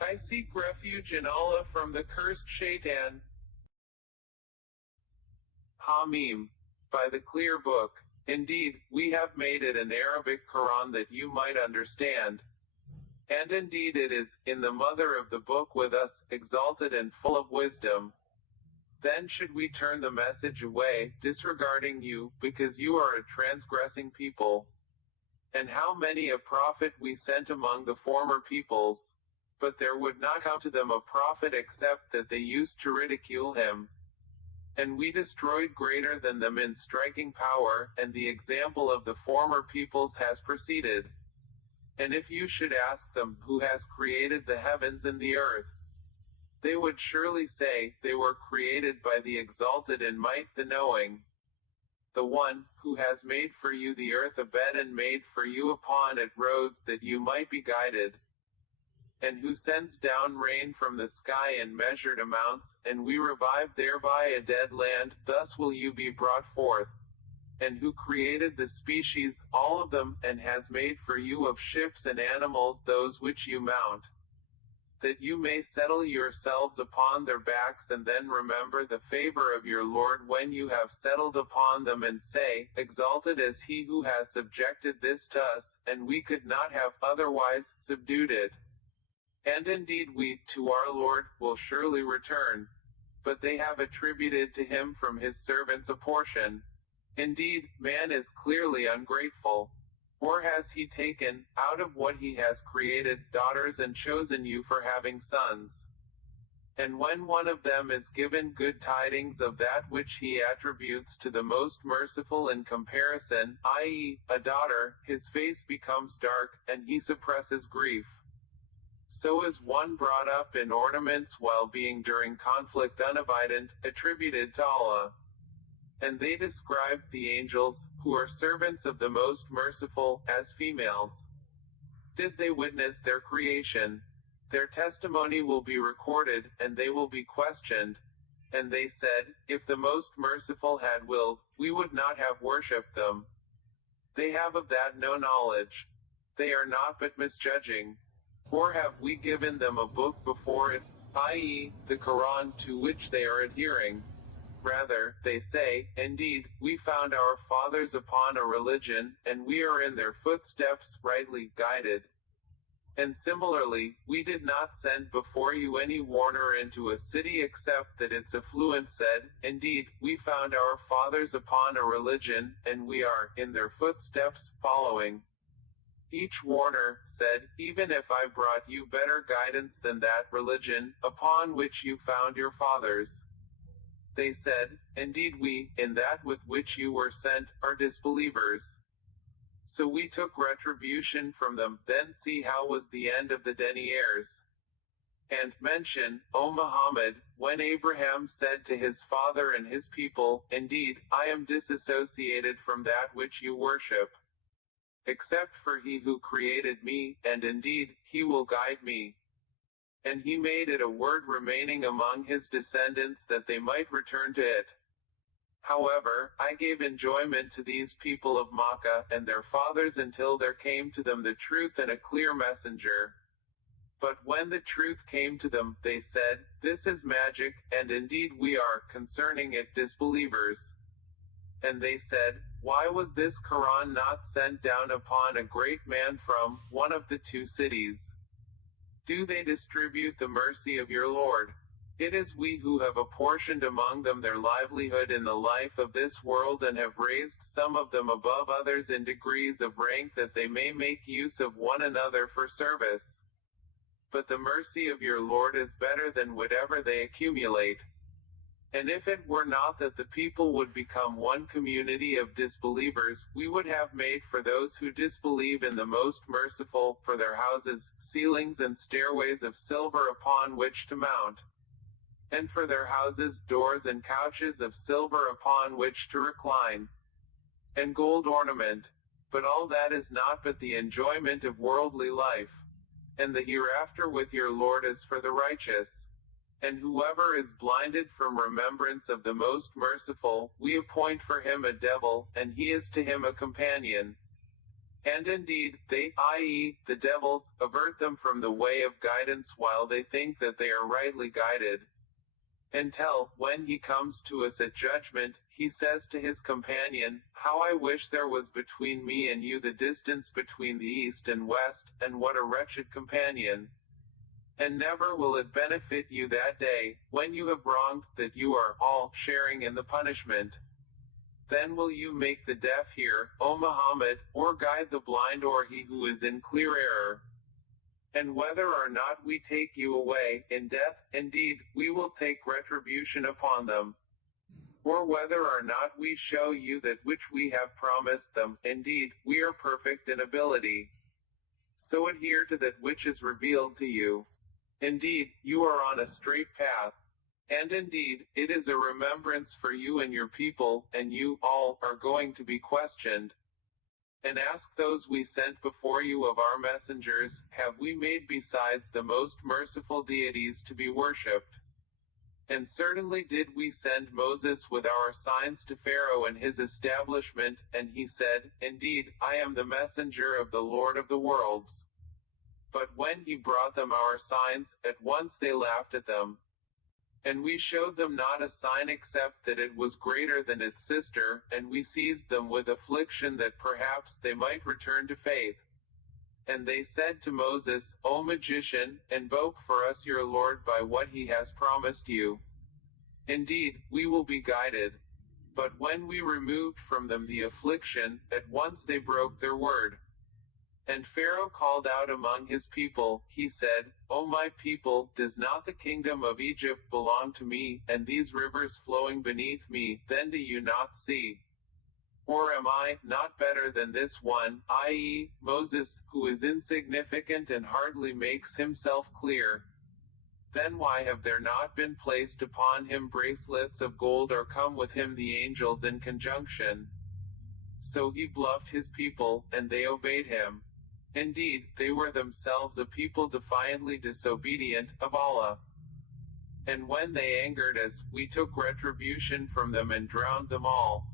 I seek refuge in Allah from the cursed shaitan. Hamim. By the clear book. Indeed, we have made it an Arabic Quran that you might understand. And indeed it is, in the mother of the book with us, exalted and full of wisdom. Then should we turn the message away, disregarding you, because you are a transgressing people? And how many a prophet we sent among the former peoples? But there would not come to them a prophet except that they used to ridicule him. And we destroyed greater than them in striking power, and the example of the former peoples has preceded. And if you should ask them, who has created the heavens and the earth? They would surely say, they were created by the exalted in might, the knowing. The one, who has made for you the earth a bed and made for you upon it roads that you might be guided. And who sends down rain from the sky in measured amounts, and we revive thereby a dead land, thus will you be brought forth. And who created the species, all of them, and has made for you of ships and animals those which you mount, that you may settle yourselves upon their backs, and then remember the favor of your Lord when you have settled upon them, and say, exalted is he who has subjected this to us, and we could not have otherwise subdued it. And indeed we, to our Lord, will surely return. But they have attributed to him from his servants a portion. Indeed, man is clearly ungrateful. Or has he taken, out of what he has created, daughters and chosen you for having sons? And when one of them is given good tidings of that which he attributes to the most merciful in comparison, i.e., a daughter, his face becomes dark, and he suppresses grief. So is one brought up in ornaments while being during conflict unabated, attributed to Allah. And they described the angels, who are servants of the most merciful, as females. Did they witness their creation? Their testimony will be recorded, and they will be questioned. And they said, if the most merciful had willed, we would not have worshipped them. They have of that no knowledge. They are not but misjudging. Or have we given them a book before it, i.e., the Koran, to which they are adhering? Rather, they say, indeed, we found our fathers upon a religion, and we are in their footsteps, rightly guided. And similarly, we did not send before you any warner into a city except that its affluent said, indeed, we found our fathers upon a religion, and we are, in their footsteps, following. Each warner said, even if I brought you better guidance than that religion, upon which you found your fathers. They said, indeed we, in that with which you were sent, are disbelievers. So we took retribution from them, then see how was the end of the deniers. And mention, O Muhammad, when Abraham said to his father and his people, indeed, I am disassociated from that which you worship, except for he who created me, and indeed, he will guide me. And he made it a word remaining among his descendants that they might return to it. However, I gave enjoyment to these people of Makkah and their fathers until there came to them the truth and a clear messenger. But when the truth came to them, they said, this is magic, and indeed we are, concerning it, disbelievers. And they said, why was this Quran not sent down upon a great man from one of the two cities? Do they distribute the mercy of your Lord? It is we who have apportioned among them their livelihood in the life of this world, and have raised some of them above others in degrees of rank, that they may make use of one another for service. But the mercy of your Lord is better than whatever they accumulate. And if it were not that the people would become one community of disbelievers, we would have made for those who disbelieve in the most merciful, for their houses, ceilings and stairways of silver upon which to mount. And for their houses, doors and couches of silver upon which to recline. And gold ornament. But all that is not but the enjoyment of worldly life. And the hereafter with your Lord is for the righteous. And whoever is blinded from remembrance of the most merciful, we appoint for him a devil, and he is to him a companion. And indeed, they, i.e., the devils, avert them from the way of guidance while they think that they are rightly guided. Until, when he comes to us at judgment, he says to his companion, "How I wish there was between me and you the distance between the east and west, and what a wretched companion! And never will it benefit you that day, when you have wronged, that you are all sharing in the punishment. Then will you make the deaf hear, O Muhammad, or guide the blind or he who is in clear error? And whether or not we take you away, in death, indeed, we will take retribution upon them. Or whether or not we show you that which we have promised them, indeed, we are perfect in ability. So adhere to that which is revealed to you. Indeed, you are on a straight path. And indeed, it is a remembrance for you and your people, and you, all, are going to be questioned. And ask those we sent before you of our messengers, have we made besides the most merciful deities to be worshipped? And certainly did we send Moses with our signs to Pharaoh and his establishment, and he said, Indeed, I am the messenger of the Lord of the worlds. But when he brought them our signs, at once they laughed at them. And we showed them not a sign except that it was greater than its sister, and we seized them with affliction that perhaps they might return to faith. And they said to Moses, O magician, invoke for us your Lord by what he has promised you. Indeed, we will be guided. But when we removed from them the affliction, at once they broke their word. And Pharaoh called out among his people, he said, O my people, does not the kingdom of Egypt belong to me, and these rivers flowing beneath me, then do you not see? Or am I not better than this one, i.e., Moses, who is insignificant and hardly makes himself clear? Then why have there not been placed upon him bracelets of gold or come with him the angels in conjunction? So he bluffed his people, and they obeyed him. Indeed, they were themselves a people defiantly disobedient of Allah. And when they angered us, we took retribution from them and drowned them all.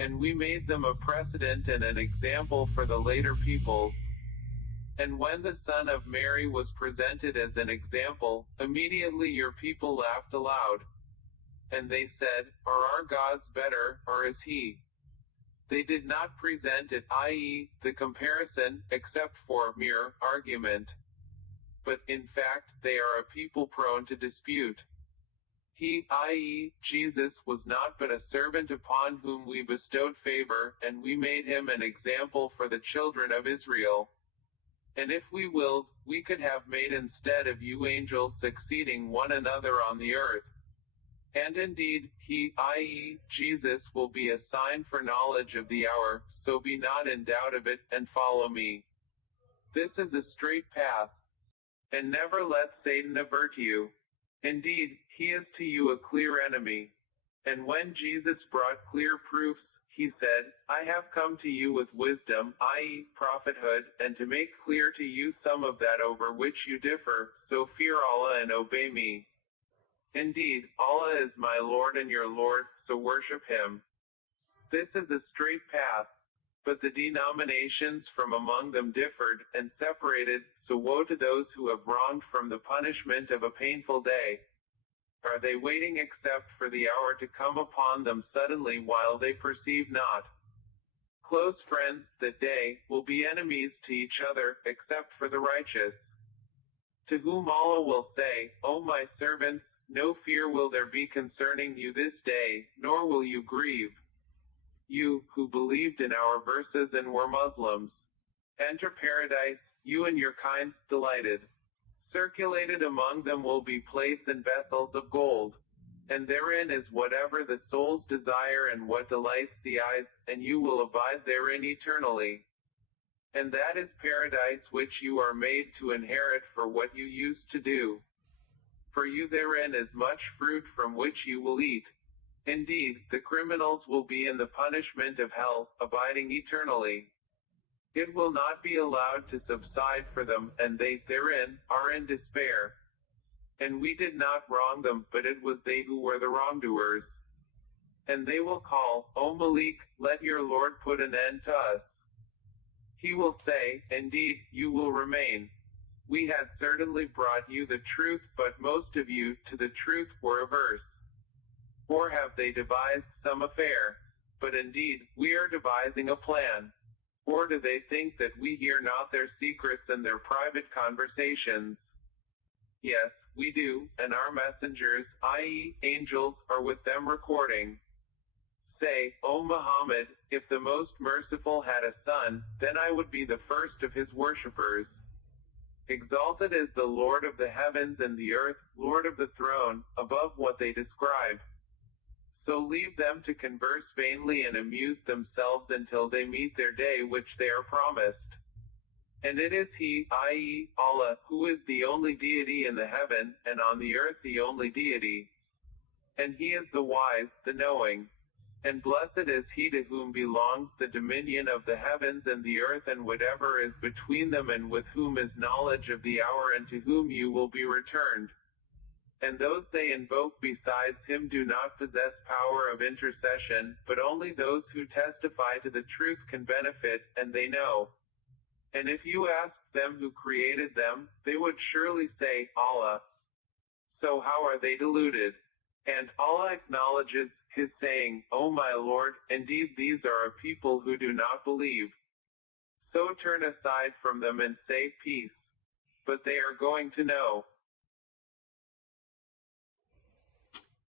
And we made them a precedent and an example for the later peoples. And when the son of Mary was presented as an example, immediately your people laughed aloud. And they said, Are our gods better, or is he? They did not present it, i.e., the comparison, except for mere argument. But, in fact, they are a people prone to dispute. He, i.e., Jesus, was not but a servant upon whom we bestowed favor, and we made him an example for the children of Israel. And if we willed, we could have made instead of you angels succeeding one another on the earth. And indeed, he, i.e., Jesus, will be a sign for knowledge of the hour, so be not in doubt of it, and follow me. This is a straight path. And never let Satan avert you. Indeed, he is to you a clear enemy. And when Jesus brought clear proofs, he said, I have come to you with wisdom, i.e., prophethood, and to make clear to you some of that over which you differ, so fear Allah and obey me. Indeed, Allah is my Lord and your Lord, so worship him. This is a straight path. But the denominations from among them differed, and separated, so woe to those who have wronged from the punishment of a painful day. Are they waiting except for the hour to come upon them suddenly while they perceive not? Close friends, that day, will be enemies to each other, except for the righteous. To whom Allah will say, O my servants, no fear will there be concerning you this day, nor will you grieve. You, who believed in our verses and were Muslims. Enter paradise, you and your kinds, delighted. Circulated among them will be plates and vessels of gold. And therein is whatever the souls desire and what delights the eyes, and you will abide therein eternally. And that is paradise which you are made to inherit for what you used to do. For you therein is much fruit from which you will eat. Indeed, the criminals will be in the punishment of hell, abiding eternally. It will not be allowed to subside for them, and they, therein, are in despair. And we did not wrong them, but it was they who were the wrongdoers. And they will call, O Malik, let your Lord put an end to us. He will say, indeed, you will remain. We had certainly brought you the truth, but most of you to the truth were averse. Or have they devised some affair? But indeed, we are devising a plan. Or do they think that we hear not their secrets and their private conversations? Yes, we do, and our messengers, i.e., angels, are with them recording. Say, O Muhammad, if the Most Merciful had a son, then I would be the first of his worshippers. Exalted is the Lord of the heavens and the earth, Lord of the throne, above what they describe. So leave them to converse vainly and amuse themselves until they meet their day which they are promised. And it is He, i.e., Allah, who is the only deity in the heaven, and on the earth the only deity. And He is the wise, the knowing. And blessed is he to whom belongs the dominion of the heavens and the earth and whatever is between them, and with whom is knowledge of the hour, and to whom you will be returned. And those they invoke besides him do not possess power of intercession, but only those who testify to the truth can benefit, and they know. And if you asked them who created them, they would surely say, Allah. So how are they deluded? And Allah acknowledges His saying, O my Lord, indeed these are a people who do not believe. So turn aside from them and say peace. But they are going to know.